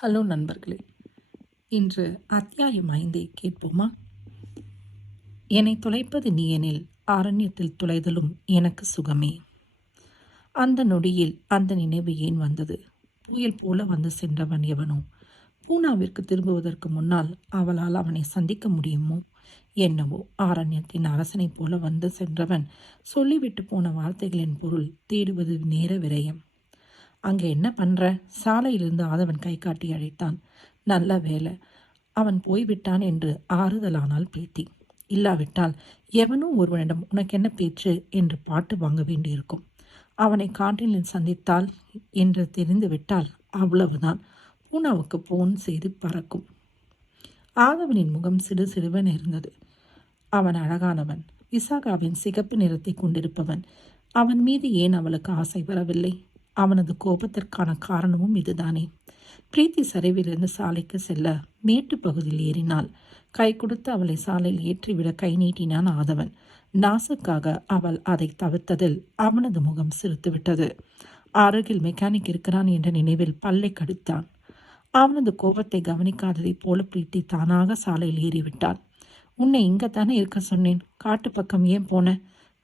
Hello நண்பர்களே, இன்று அத்தியாயம் 5 கேட்போமா? என்னை துளைப்பது நீ எனில் அரண்யத்தில் துளைதலும் எனக்கு சுகமே. அந்த நொடியில் அந்த நினைவு ஏன் வந்தது? புயல் போல வந்து சென்றவன் எவனோ பூனாவிற்கு திரும்புவதற்கு முன்னால் அவளால் அவனை சந்திக்க முடியுமோ என்னவோ. அரண்யத்தின் அரசனைப் போல வந்து சென்றவன் சொல்லிவிட்டு போன வார்த்தைகளின் பொருள் தேடுவது நேர விரயம். அங்கே என்ன பண்ற? சாலையிலிருந்து ஆதவன் கை காட்டி அழைத்தான். நல்ல வேலை, அவன் போய்விட்டான் என்று ஆறுதலானால் பிரீத்தி. இல்லாவிட்டால் எவனோ ஒருவனிடம் உனக்கு என்ன பேச்சு என்று பாட்டு வாங்க வேண்டியிருக்கும். அவனை காற்றில் சந்தித்தால் என்று தெரிந்துவிட்டால் அவ்வளவுதான், பூனாவுக்கு போன் செய்து பறக்கும். ஆதவனின் முகம் சிறு சிறுவன் இருந்தது. அவன் அழகானவன், விசாகாவின் சிகப்பு நிறத்தை கொண்டிருப்பவன். அவன் மீது ஏன் அவளுக்கு ஆசை வரவில்லை? அவனது கோபத்திற்கான காரணமும் இதுதானே. பிரீத்தி சரிவிலிருந்து சாலைக்கு செல்ல மேட்டு பகுதியில் ஏறினாள். கை கொடுத்து அவளை சாலையில் ஏற்றிவிட கை நீட்டினான் ஆதவன். நாசுக்காக அவள் அதை தவிர்த்ததில் அவனது முகம் சிரித்துவிட்டது. அருகில் மெக்கானிக் இருக்கிறான் என்ற நினைவில் பல்லை கடித்தான். அவனது கோபத்தை கவனிக்காததைப் போல பிரீத்தி தானாக சாலையில் ஏறிவிட்டாள். உன்னை இங்கத்தானே இருக்க சொன்னேன், காட்டு பக்கம் ஏன் போன?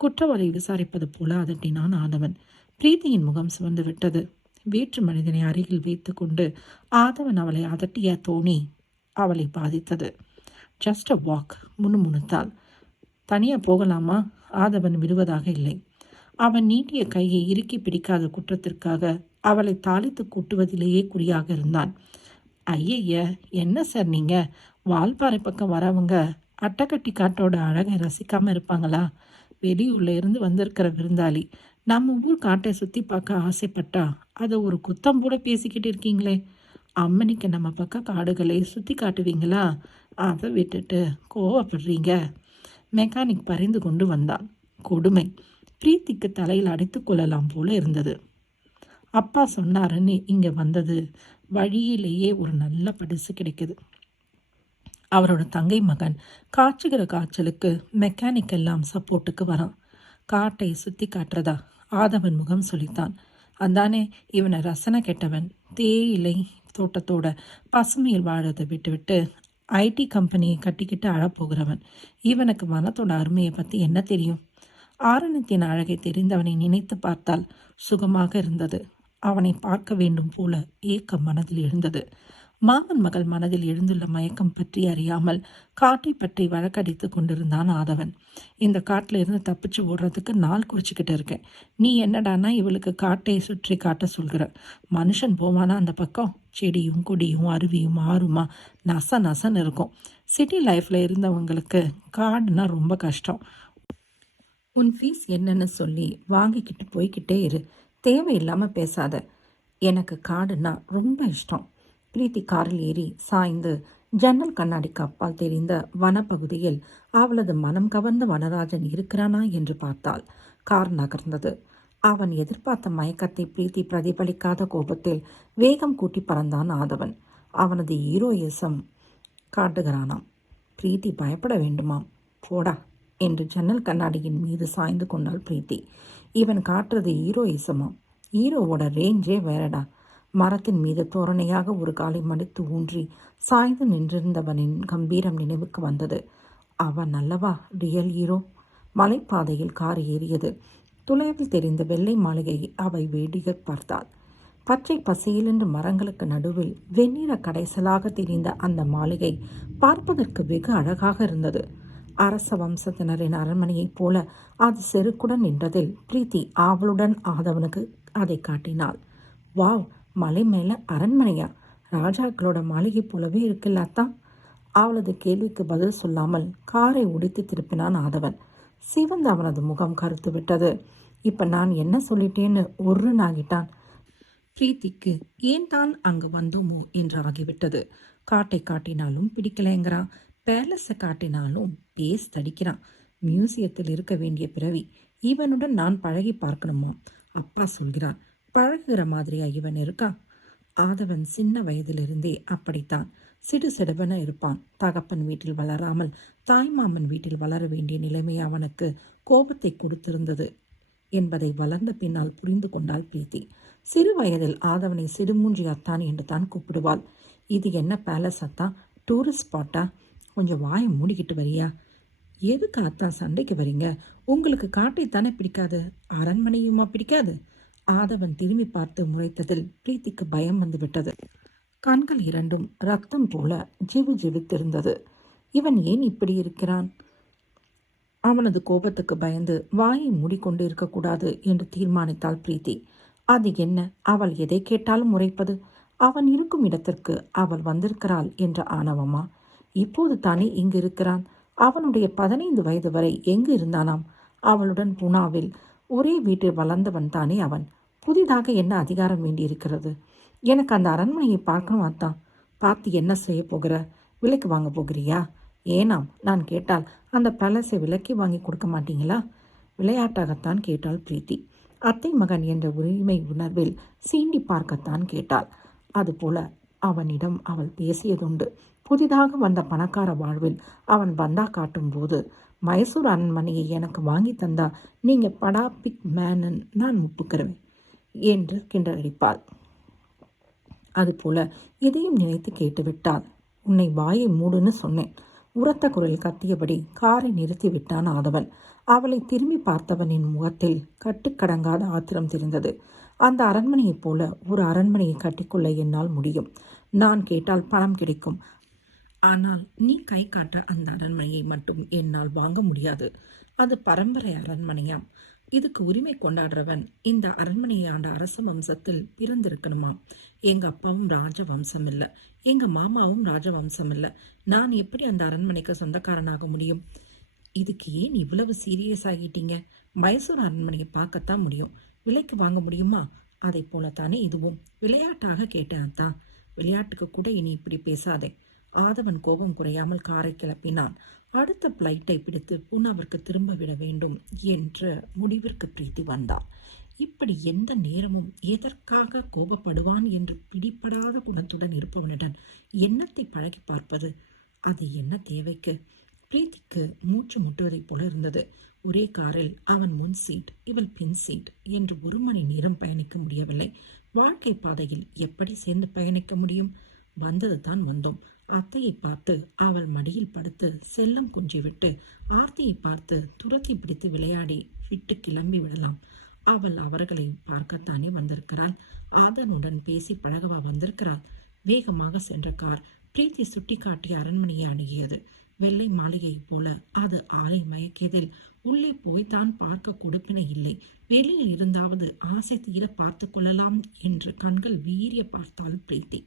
குற்றவாளி விசாரிப்பது போல அதட்டினான் ஆதவன். பிரீத்தியின் முகம் சிவந்து விட்டது. வேற்று மனிதனை அருகில் வைத்து கொண்டு ஆதவன் அவளை அதட்டிய தோணி அவளை பாதித்தது. ஜஸ்ட் அ வாக், முணுமுணுத்தாள். தனியா போகலாமா? ஆதவன் விடுவதாக இல்லை. அவன் நீட்டிய கையை இறுக்கி பிடிக்காத குற்றத்திற்காக அவளை தாளித்து கூட்டுவதிலேயே குறியாக இருந்தான். ஐயய்ய, என்ன சார் நீங்க? வால்பாறை பக்கம் வரவங்க அட்டக்கட்டி காட்டோட அழகை ரசிக்காம இருப்பாங்களா? வெளியூர்ல இருந்து வந்திருக்கிற விருந்தாளி நம்ம ஊர் காட்டை சுற்றி பார்க்க ஆசைப்பட்டா அதை ஒரு குத்தம் கூட பேசிக்கிட்டு இருக்கீங்களே. அம்மனிக்கு நம்ம பக்க காடுகளை சுற்றி காட்டுவீங்களா? அதை விட்டுட்டு கோவப்படுறீங்க. மெக்கானிக் பறிந்து கொண்டு வந்தான். கொடுமை. பிரீத்திக்கு தலையில் அடித்து கொள்ளலாம் போல இருந்தது. அப்பா சொன்னாருன்னு இங்கே வந்தது. வழியிலேயே ஒரு நல்ல பரிசு கிடைக்குது. அவரோட தங்கை மகன் காய்ச்சுகிற காய்ச்சலுக்கு மெக்கானிக் எல்லாம் சப்போர்ட்டுக்கு வரான். காட்டை சுற்றி காட்டுறதா? ஆதவன் முகம் சொல்லித்தான். அந்தானே இவனை ரசனை கெட்டவன். தேயிலை தோட்டத்தோட பசுமையில் வாழறதை விட்டுவிட்டு ஐடி கம்பெனியை கட்டிக்கிட்டு அழப்போகிறவன். இவனுக்கு வனத்தோட அருமையை பற்றி என்ன தெரியும்? ஆரணத்தின் அழகை தெரிந்தவனை நினைத்து பார்த்தால் சுகமாக இருந்தது. அவனை பார்க்க வேண்டும் போல ஏக்கம் மனதில் எழுந்தது. மாமன் மகள் மனதில் எழுந்துள்ள மயக்கம் பற்றி அறியாமல் காட்டை பற்றி வழக்கடித்து கொண்டிருந்தான் ஆதவன். இந்த காட்டில் இருந்து தப்பிச்சு ஓடுறதுக்கு நாள் குறிச்சிக்கிட்டு இருக்கேன். நீ என்னடானா இவளுக்கு காட்டை சுற்றி காட்ட சொல்கிற? மனுஷன் போவானா அந்த பக்கம்? செடியும் கொடியும் அருவியும் ஆறுமா நச நசன்னு இருக்கும். சிட்டி லைஃப்பில் இருந்தவங்களுக்கு காடுனா ரொம்ப கஷ்டம். உன் ஃபீஸ் என்னன்னு சொல்லி வாங்கிக்கிட்டு போய்கிட்டே இரு. தேவையில்லாமல் பேசாத. எனக்கு காடுன்னா ரொம்ப இஷ்டம். பிரீத்தி காரில் ஏறி சாய்ந்து ஜன்னல் கண்ணாடிக்கு அப்பால் தெரிந்த வனப்பகுதியில் அவளது மனம் கவர்ந்த வனராஜன் இருக்கிறானா என்று பார்த்தாள். கார் நகர்ந்தது. அவன் எதிர்பார்த்த மயக்கத்தை பிரீத்தி பிரதிபலிக்காத கோபத்தில் வேகம் கூட்டி பறந்தான் ஆதவன். அவனது ஹீரோயிசம் காட்டுகிறானாம். பிரீத்தி பயப்பட வேண்டுமாம். போடா என்று ஜன்னல் கண்ணாடியின் மீது சாய்ந்து கொண்டாள் பிரீத்தி. இவன் காட்டுறது ஹீரோயிசமாம். ஹீரோவோட ரேஞ்சே வேறடா. மரத்தின் மீது தோரணையாக ஒரு காலை மடித்து ஊன்றி சாய்ந்து நின்றிருந்தவனின் கம்பீரம் நினைவுக்கு வந்தது. அவன் அல்லவா ரியல் ஹீரோ. மலைப்பாதையில் கார் ஏறியது. துளைவில் தெரிந்த வெள்ளை மாளிகையை அவை வேடிக்கை பார்த்தாள். பச்சை பசையிலென்று மரங்களுக்கு நடுவில் வெண்ணிற கடைசலாக தெரிந்த அந்த மாளிகை பார்ப்பதற்கு வெகு அழகாக இருந்தது. அரச வம்சத்தினரின் அரண்மனையைப் போல அது செருக்குடன் நின்றதில் பிரீத்தி ஆவலுடன் ஆதவனுக்கு அதை காட்டினாள். வாவ், மலை மேலே அரண்மனையா? ராஜாக்களோட மாளிகை போலவே இருக்குல்லாத்தான். அவளது கேள்விக்கு பதில் சொல்லாமல் காரை உடைத்து திருப்பினான் ஆதவன். சிவந்து அவனது முகம் கருத்து விட்டது. இப்போ நான் என்ன சொல்லிட்டேன்னு ஒருநாகிட்டான். பிரீத்திக்கு ஏன் தான் அங்கு வந்தோமோ என்று ஆகிவிட்டது. காட்டை காட்டினாலும் பிடிக்கலைங்கிறான். பேலஸை காட்டினாலும் பேஸ் தடிக்கிறான். மியூசியத்தில் இருக்க வேண்டிய பிறவி. இவனுடன் நான் பழகி பார்க்கணுமா? அப்பா சொல்கிறார். பழகுகிற மாதிரியா இவன் இருக்கா? ஆதவன் சின்ன வயதிலிருந்தே அப்படித்தான். சிடு சிடுவென இருப்பான். தகப்பன் வீட்டில் வளராமல் தாய்மாமன் வீட்டில் வளர வேண்டிய நிலைமை அவனுக்கு கோபத்தை கொடுத்திருந்தது என்பதை வளர்ந்த பின்னால் புரிந்து கொண்டாள் பிரீத்தி. சிறு வயதில் ஆதவனை சிடுமூஞ்சி அத்தான் என்று தான் கூப்பிடுவாள். இது என்ன பேலஸ் அத்தா? டூரிஸ்ட் ஸ்பாட்டா? கொஞ்சம் வாயை மூடிக்கிட்டு வரியா? எதுக்கு அத்தா சண்டைக்கு வரீங்க? உங்களுக்கு காட்டைத்தானே பிடிக்காது, அரண்மனையுமா பிடிக்காது? ஆதவன் திரும்பி பார்த்து முறைத்ததில் பிரீத்திக்கு பயம் வந்து விட்டது. கண்கள் இரண்டும் ரத்தம் போல ஜிவு ஜிவித்திருந்தது. இவன் ஏன் இப்படி இருக்கிறான்? அவனது கோபத்துக்கு பயந்து வாயை மூடிக்கொண்டு இருக்கக்கூடாது என்று தீர்மானித்தாள் பிரீத்தி. அது என்ன, அவள் எதை கேட்டாலும் உரைப்பது? அவன் இருக்கும் இடத்திற்கு அவள் வந்திருக்கிறாள் என்ற ஆணவமா? இப்போது தானே இங்கு இருக்கிறான். அவனுடைய 15 வயது வரை எங்கு இருந்தானாம்? அவளுடன் பூனாவில் ஒரே வீட்டில் வளர்ந்தவன் தானே அவன். புதிதாக என்ன அதிகாரம் வேண்டியிருக்கிறது? எனக்கு அந்த அரண்மனையை பார்க்கணும் அத்தான். பார்த்து என்ன செய்ய போகிற? விலைக்கு வாங்க போகிறியா? ஏனாம், நான் கேட்டால் அந்த பேலஸை விலைக்கு வாங்கி கொடுக்க மாட்டீங்களா? விளையாட்டாகத்தான் கேட்டாள் பிரீத்தி. அத்தை மகன் என்ற உரிமை உணர்வில் சீண்டி பார்க்கத்தான் கேட்டாள். அதுபோல அவனிடம் அவள் பேசியதுண்டு. புதிதாக வந்த பணக்கார வாழ்வில் அவன் பந்தா காட்டும் போது, மைசூர் அரண்மனையை எனக்கு வாங்கி தந்தா நீங்க படாபிக் மேனன் நான் ஒப்புக்கிறேன் என்று கிண்டலடிப்பாள். அதுபோல இதையும் நினைத்து கேட்டுவிட்டாள். உன்னை வாயை மூடுன்னு சொன்னேன். உரத்த குரல் கத்தியபடி காரை நிறுத்தி விட்டான் ஆதவன். அவளை திரும்பி பார்த்தவனின் முகத்தில் கட்டுக்கடங்காத ஆத்திரம் தெரிந்தது. அந்த அரண்மனையைப் போல ஒரு அரண்மனையை கட்டிக்கொள்ள என்னால் முடியும். நான் கேட்டால் பணம் கிடைக்கும். ஆனால் நீ கை காட்ட அந்த அரண்மனையை மட்டும் என்னால் வாங்க முடியாது. அது பரம்பரை அரண்மனையாம். இதுக்கு உரிமை கொண்டாடுறவன் இந்த அரண்மனையை ஆண்ட அரச வம்சத்தில் பிறந்திருக்கணுமா? எங்க அப்பாவும் ராஜவம்சம் இல்லை, எங்க மாமாவும் ராஜவம்சம் இல்லை. நான் எப்படி அந்த அரண்மனைக்கு சொந்தக்காரனாக முடியும்? இதுக்கு ஏன் இவ்வளவு சீரியஸ் ஆகிட்டீங்க? மைசூர் அரண்மனையை பார்க்கத்தான் முடியும், விலைக்கு வாங்க முடியுமா? அதை போலத்தானே இதுவும். விளையாட்டாக கேட்டேன் அத்தா. விளையாட்டுக்கு கூட இனி இப்படி பேசாதே. ஆதவன் கோபம் குறையாமல் காரை கிளப்பினான். அடுத்த பிளைட்டை பிடித்து பூனாவிற்கு திரும்ப விட வேண்டும் என்ற முடிவிற்கு பிரீத்தி வந்தாள். இப்படி எந்த நேரமும் எதற்காக கோபப்படுவான் என்று பிடிபடாத குணத்துடன் இருப்பவனிடம் எண்ணத்தை பழகி பார்ப்பது? அது என்ன தேவைக்கு? பிரீத்திக்கு மூச்சு முட்டுவதைப் போல இருந்தது. ஒரே காரில் அவன் முன் சீட், இவள் பின் சீட் என்று 1 மணி நேரம் பயணிக்க முடியவில்லை. வாழ்க்கை பாதையில் எப்படி சேர்ந்து பயணிக்க முடியும்? வந்தது தான் வந்தோம். அத்தையை பார்த்து அவள் மடியில் படுத்து செல்லம் குஞ்சி விட்டு, ஆர்த்தியை பார்த்து துரத்தி பிடித்து விளையாடி விட்டு கிளம்பி விடலாம். அவள் அவர்களை பார்க்கத்தானே வந்திருக்கிறாள். ஆதனுடன் பேசி பழகவா வந்திருக்கிறாள். வேகமாக சென்ற கார் பிரீத்தி சுட்டி காட்டிய அரண்மனையை அணுகியது. வெள்ளை மாளிகை போல அது ஆளை மயக்கியதில் உள்ளே போய்தான் பார்க்க கொடுப்பினை இல்லை. வெளியில் இருந்தாவது ஆசை தீர பார்த்து கொள்ளலாம் என்று கண்கள் வீரிய பார்த்தாள் பிரீத்தி.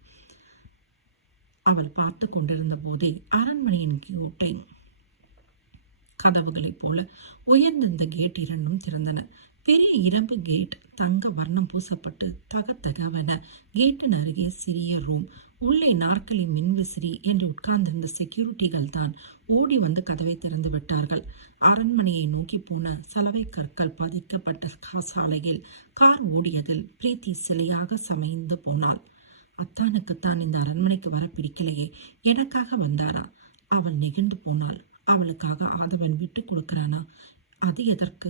அவள் பார்த்து கொண்டிருந்த போதே அரண்மனையின் கோட்டை கதவுகளைப் போல உயர்ந்திருந்த கேட் 2ம் திறந்தன. பெரிய இரும்பு கேட் தங்க வர்ணம் பூசப்பட்டு தகத்தகவென. கேட்டின் அருகே சிறிய ரூம். உள்ளே நாற்களி, மின்விசிறி என்று உட்கார்ந்திருந்த செக்யூரிட்டிகள் தான் ஓடி வந்து கதவை திறந்து விட்டார்கள். அரண்மனையை நோக்கி போன சலவை கற்கள் பதிக்கப்பட்ட சாலையில் கார் ஓடியதில் பிரீத்தி சிலையாக சமைந்து போனாள். அத்தானுக்குத்தான் இந்த அரண்மனைக்கு வர பிடிக்கலையே, எனக்காக வந்தாரா? அவள் நெகிழ்ந்து போனாள். அவளுக்காக ஆதவன் விட்டு கொடுக்கிறானா? அது எதற்கு?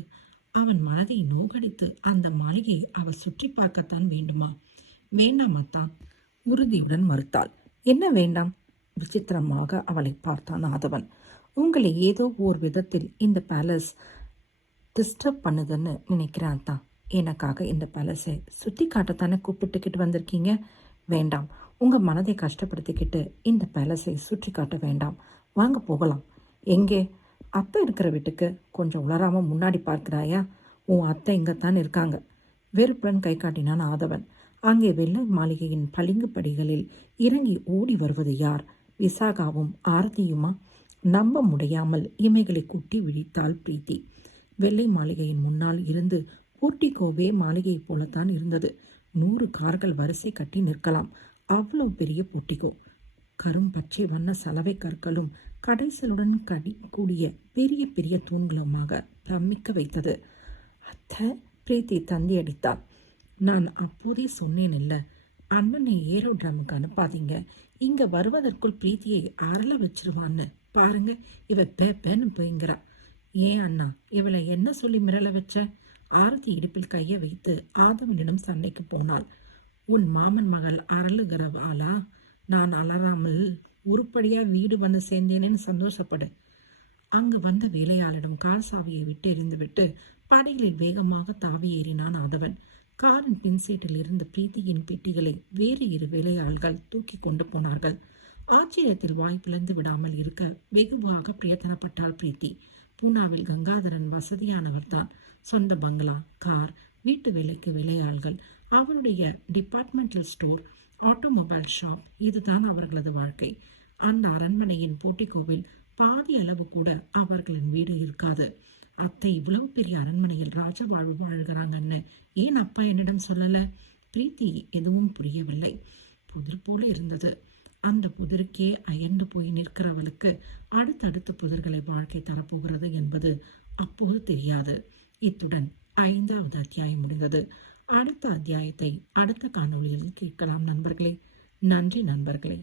அவன் மனதை நோகடித்து அந்த மாளிகையை அவள் சுற்றி பார்க்கத்தான் வேண்டுமா? வேண்டாம் அத்தான், உறுதியுடன் மறுத்தாள். என்ன வேண்டாம்? விசித்திரமாக அவளை பார்த்தான் ஆதவன். உங்களை ஏதோ ஓர் விதத்தில் இந்த பேலஸ் டிஸ்டர்ப் பண்ணுதுன்னு நினைக்கிறான் தான். எனக்காக இந்த பேலஸை சுற்றி காட்டத்தானே கூப்பிட்டுக்கிட்டு வந்திருக்கீங்க. வேண்டாம், உங்கள் மனதை கஷ்டப்படுத்திக்கிட்டு இந்த பேலஸை சுற்றி காட்ட வேண்டாம். வாங்க போகலாம். எங்கே? அத்தை இருக்கிற வீட்டுக்கு. கொஞ்சம் உளராமல் முன்னாடி பார்க்கிறாயா? உன் அத்தை இங்கத்தான் இருக்காங்க. வெறுப்புடன் கை காட்டினான் ஆதவன். அங்கே வெள்ளை மாளிகையின் பளிங்கு படிகளில் இறங்கி ஓடி வருவது யார்? விசாகாவும் ஆரத்தியுமா? நம்ப முடியாமல் இமைகளை கூட்டி விழித்தாள் பிரீத்தி. வெள்ளை மாளிகையின் முன்னால் இருந்து போர்ட்டிகோவே மாளிகை போலத்தான் இருந்தது. 100 கார்கள் வரிசை கட்டி நிற்கலாம். அவ்வளவு பெரிய போர்ட்டிகோ. கரும்பச்சை வண்ண சலவை கற்களும் கடைசலுடன் கூடிய பெரிய பெரிய தூண்களுமாக பிரமிக்க வைத்தது. அத்தை, பிரீத்தி தந்தி அடித்தாள். நான் அப்போதே சொன்னேன் இல்ல, அண்ணனை ஏரோட்ராமுக்கு அனுப்பாதீங்க. இங்க வருவதற்குள் பிரீத்தியை அரள வச்சிருவான்னு. பாருங்க, இவ பேப்பேன்னு போய்ங்கிறா. ஏன் அண்ணா, இவளை என்ன சொல்லி மிரள வச்ச? ஆரத்தி இடுப்பில் கையை வைத்து ஆதவனிடம் சண்டைக்கு போனாள். உன் மாமன் மகள் அரளுகிறவாளா? நான் அலறாமல் உருப்படியாக வீடு வந்து சேர்ந்தேனேன்னு சந்தோஷப்படு. அங்கு வந்த வேலையாளிடம் கார் சாவியை விட்டு எறிந்துவிட்டு படிகளில் வேகமாக தாவி ஏறினான் ஆதவன். காரின் பின்சீட்டில் இருந்த பிரீத்தியின் பெட்டிகளை வேறு இரு வேலையாள்கள் தூக்கி கொண்டு போனார்கள். ஆச்சரியத்தில் வாய் பிளந்து விடாமல் இருக்க வெகுவாக பிரயத்தனப்பட்டாள் பிரீத்தி. பூனாவில் கங்காதரன் வசதியானவர்தான். சொந்த பங்களா, கார், வீட்டு வேலைக்கு வேலையாள்கள், அவருடைய டிபார்ட்மெண்டல் ஸ்டோர், ஆட்டோமொபைல் ஷாப், இதுதான் அவர்களது வாழ்க்கை. அந்த அரண்மனையின் போட்டிக்கோவில் பாதி அளவு கூட அவர்களின் வீடு இருக்காது. அத்தை இவ்வளவு பெரிய அரண்மனையில் ராஜ வாழ்வு வாழ்கிறாங்கன்னு ஏன் அப்பா என்னிடம் சொல்லல? பிரீத்தி எதுவும் புரியவில்லை. புதிர் போல இருந்தது. அந்த புதிருக்கே அயர்ந்து போய் நிற்கிறவளுக்கு அடுத்தடுத்த புதிர்களை வாழ்க்கை தரப்போகிறது என்பது அப்போது தெரியாது. இத்துடன் 5வது அத்தியாயம் முடிந்தது. அடுத்த அத்தியாயத்தை அடுத்த காணொளியில் கேட்கலாம் நண்பர்களே. நன்றி நண்பர்களே.